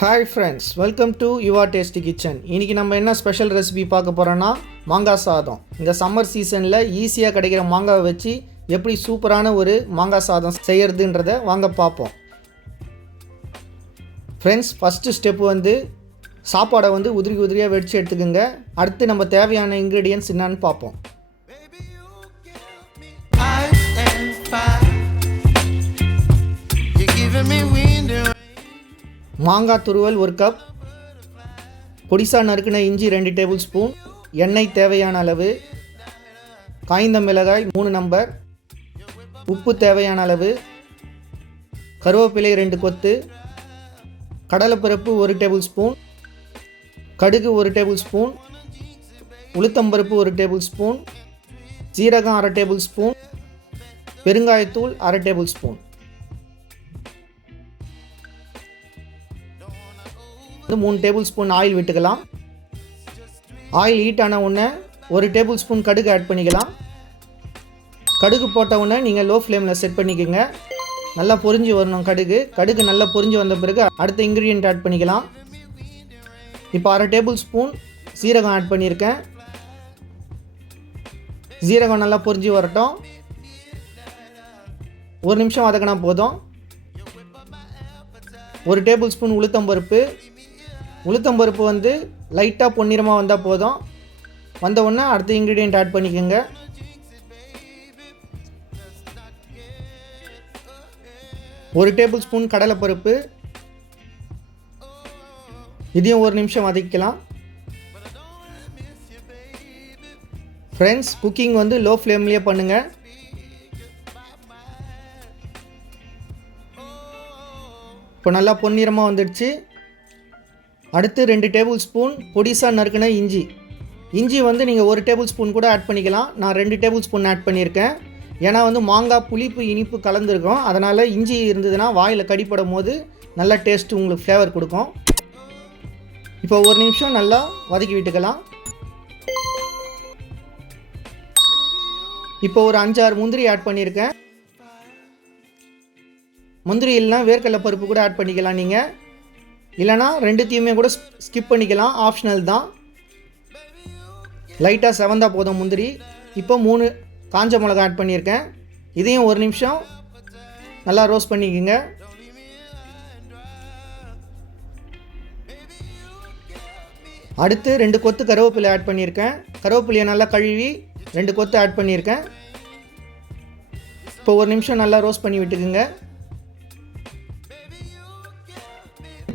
Hi friends, welcome to yuvatastykitchen. இன்னைக்கு நம்ம என்ன ஸ்பெஷல் ரெசிபி பார்க்க போறோம்னா மாங்காசாதம். இந்த சம்மர் சீசன்ல ஈஸியா கிடைக்கிற மாங்காவை வச்சு எப்படி சூப்பரான ஒரு மாங்காசாதம் செய்யறதுன்றதை வாங்க பார்ப்போம். Friends, first step வந்து சாப்பாடை வந்து உதிரியா வெடிச்சு எடுத்துக்கங்க. அடுத்து நம்ம தேவையான ingredients என்னன்னு பார்ப்போம். மாங்காய் துருவல் 1 கப், பொடிசா நறுக்கின இஞ்சி 2 டேபிள் ஸ்பூன், எண்ணெய் தேவையான அளவு, காய்ந்த மிளகாய் 3 நம்பர், உப்பு தேவையான அளவு, கருவேப்பிலை 2 கொத்து, கடலைப்பருப்பு 1 டேபிள் ஸ்பூன், கடுகு 1 டேபிள் ஸ்பூன், உளுத்தம்பருப்பு 1 டேபிள் ஸ்பூன், ஜீரகம் 1/2 டேபிள் ஸ்பூன், பெருங்காயத்தூள் 1/2 table spoon. 3 table spoon oil விட்டுக்கலாம். ஆயில் ஹீட் ஆன உடனே 1 டேபிள் ஸ்பூன் கடுகு ஆட் பண்ணிக்கலாம். கடுகு போட்ட உடனே நீங்கள் லோ ஃப்ளேமில் செட் பண்ணிக்கோங்க. நல்லா பொரிஞ்சு வரணும் கடுகு நல்லா பொரிஞ்சு வந்த பிறகு அடுத்த இன்க்ரீடியன்ட் ஆட் பண்ணிக்கலாம். இப்போ 1/2 டேபிள் ஸ்பூன் சீரகம் ஆட் பண்ணியிருக்கேன். சீரகம் நல்லா பொரிஞ்சு வரட்டும். 1 நிமிஷம் வதக்கினா போதும். 1 டேபிள் ஸ்பூன் உளுத்தம்பருப்பு வந்து லைட்டாக பொன்னிறமாக வந்தால் போதும். வந்த உடனே அடுத்த இன்க்ரீடியன்ட் ஆட் பண்ணிக்கோங்க. ஒரு டேபிள் ஸ்பூன் கடலைப்பருப்பு, இதையும் 1 நிமிஷம் வதக்கலாம். ஃப்ரெண்ட்ஸ், குக்கிங் வந்து லோ ஃப்ளேம்லேயே பண்ணுங்கள். இப்போ நல்லா பொன்னிறமாக வந்துடுச்சு. அடுத்து 2 டேபிள் ஸ்பூன் பொடிசா நறுக்கின இஞ்சி வந்து நீங்கள் 1 டேபிள் ஸ்பூன் கூட ஆட் பண்ணிக்கலாம். நான் 2 டேபிள் ஸ்பூன் ஆட் பண்ணியிருக்கேன். ஏன்னா வந்து மாங்காய் புளிப்பு இனிப்பு கலந்துருக்கும். அதனால் இஞ்சி இருந்ததுன்னா வாயில் கடிப்படும் போது நல்ல டேஸ்ட் உங்களுக்கு ஃப்ளேவர் கொடுக்கும். இப்போ 1 நிமிஷம் நல்லா வதக்கி விட்டுக்கலாம். இப்போ ஒரு 5-6 முந்திரி ஆட் பண்ணியிருக்கேன். முந்திரி இல்லைனா வேர்க்கடலை பருப்பு கூட ஆட் பண்ணிக்கலாம். நீங்கள் இல்லைனா ரெண்டுத்தையுமே கூட ஸ்கிப் பண்ணிக்கலாம், ஆப்ஷனல் தான். லைட்டாக செவந்தா போதும் முந்திரி. இப்போ 3 காஞ்ச மிளகா ஆட் பண்ணியிருக்கேன். இதையும் 1 நிமிஷம் நல்லா ரோஸ்ட் பண்ணிக்கோங்க. அடுத்து 2 கொத்து கருவேப்பிலை ஆட் பண்ணியிருக்கேன். கருவேப்பிலையை நல்லா கழுவி 2 கொத்து ஆட் பண்ணியிருக்கேன். இப்போ 1 நிமிஷம் நல்லா ரோஸ்ட் பண்ணி விட்டுக்குங்க.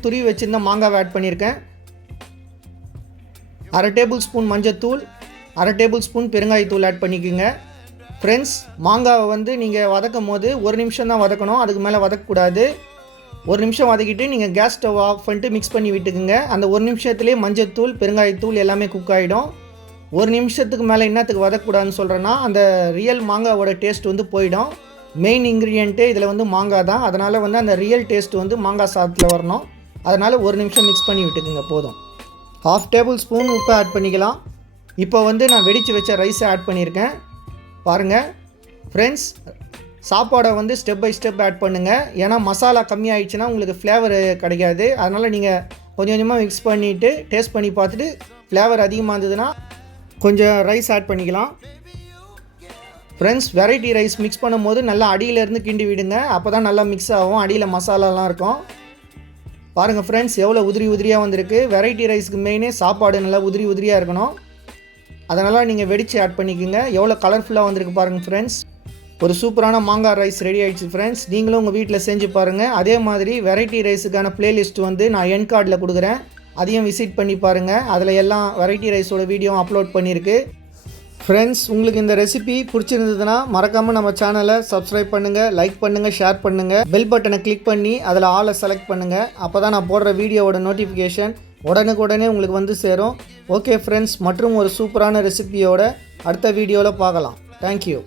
துருவி வச்சிருந்த மாங்காவை ஆட் பண்ணியிருக்கேன். 1/2 டேபிள் ஸ்பூன் மஞ்சத்தூள், 1/2 டேபிள் ஸ்பூன் பெருங்காயத்தூள் ஆட் பண்ணிக்கோங்க. ஃப்ரெண்ட்ஸ், மாங்காவை வந்து நீங்கள் வதக்கும் போது 1 நிமிஷம் தான் வதக்கணும், அதுக்கு மேலே வதக்கக்கூடாது. 1 நிமிஷம் வதக்கிட்டு நீங்கள் கேஸ் ஸ்டவ் ஆஃப் பண்ணிட்டு மிக்ஸ் பண்ணி விட்டுக்குங்க. அந்த 1 நிமிஷத்துலேயே மஞ்சத்தூள் பெருங்காயத்தூள் எல்லாமே குக் ஆகிடும். 1 நிமிஷத்துக்கு மேலே என்னத்துக்கு வதக்கக்கூடாதுன்னு சொல்கிறேன்னா, அந்த ரியல் மாங்காவோட டேஸ்ட் வந்து போயிடும். மெயின் இன்க்ரீடியண்ட்டு இதில் வந்து மாங்காய் தான். அதனால் வந்து அந்த ரியல் டேஸ்ட் வந்து மாங்காய் சாதத்தில் வரணும். அதனால் 1 நிமிஷம் மிக்ஸ் பண்ணி விட்டுக்குங்க போதும். 1/2 டேபிள் ஸ்பூன் உப்பு ஆட் பண்ணிக்கலாம். இப்போ வந்து நான் வெடித்து வச்ச ரைஸை ஆட் பண்ணியிருக்கேன். பாருங்கள் ஃப்ரெண்ட்ஸ், சாப்பாடை வந்து ஸ்டெப் பை ஸ்டெப் ஆட் பண்ணுங்கள். ஏன்னா மசாலா கம்மியாகிடுச்சுன்னா உங்களுக்கு ஃப்ளேவர் கிடைக்காது. அதனால் நீங்கள் கொஞ்சம் கொஞ்சமாக மிக்ஸ் பண்ணிவிட்டு டேஸ்ட் பண்ணி பார்த்துட்டு ஃப்ளேவர் அதிகமாக இருந்ததுன்னா கொஞ்சம் ரைஸ் ஆட் பண்ணிக்கலாம். ஃப்ரெண்ட்ஸ், வெரைட்டி ரைஸ் மிக்ஸ் பண்ணும்போது நல்லா அடியிலேருந்து கிண்டி விடுங்க. அப்போ தான் நல்லா மிக்ஸ் ஆகும், அடியில் மசாலாலாம் இருக்கும். பாருங்கள் ஃப்ரெண்ட்ஸ், எவ்வளோ உதிரியாக வந்திருக்கு. வெரைட்டி ரைஸ்க்கு மெயினே சாப்பாடு நல்லா உதிரியாக இருக்கணும். அதனால் நீங்கள் வெடித்து ஆட் பண்ணிக்கோங்க. எவ்வளோ கலர்ஃபுல்லாக வந்திருக்கு பாருங்கள் ஃப்ரெண்ட்ஸ். ஒரு சூப்பரான மாங்காய் ரைஸ் ரெடி ஆகிடுச்சு ஃப்ரெண்ட்ஸ். நீங்களும் உங்கள் வீட்டில் செஞ்சு பாருங்கள். அதே மாதிரி வெரைட்டி ரைஸுக்கான ப்ளேலிஸ்ட் வந்து நான் என் கார்டில் கொடுக்குறேன், அதையும் விசிட் பண்ணி பாருங்கள். அதில் எல்லாம் வெரைட்டி ரைஸோட வீடியோ அப்லோட் பண்ணியிருக்கு. ஃப்ரெண்ட்ஸ், உங்களுக்கு இந்த ரெசிபி பிடிச்சிருந்ததுன்னா மறக்காமல் நம்ம சேனலை சப்ஸ்கிரைப் பண்ணுங்கள், லைக் பண்ணுங்கள், ஷேர் பண்ணுங்கள். பெல் பட்டனை கிளிக் பண்ணி அதில் ஆலை செலக்ட் பண்ணுங்கள். அப்போ தான் நான் போடுற வீடியோவோட நோட்டிஃபிகேஷன் உடனுக்குடனே உங்களுக்கு வந்து சேரும். ஓகே ஃப்ரெண்ட்ஸ், மற்றும் ஒரு சூப்பரான ரெசிபியோட அடுத்த வீடியோவில் பார்க்கலாம். தேங்க்யூ.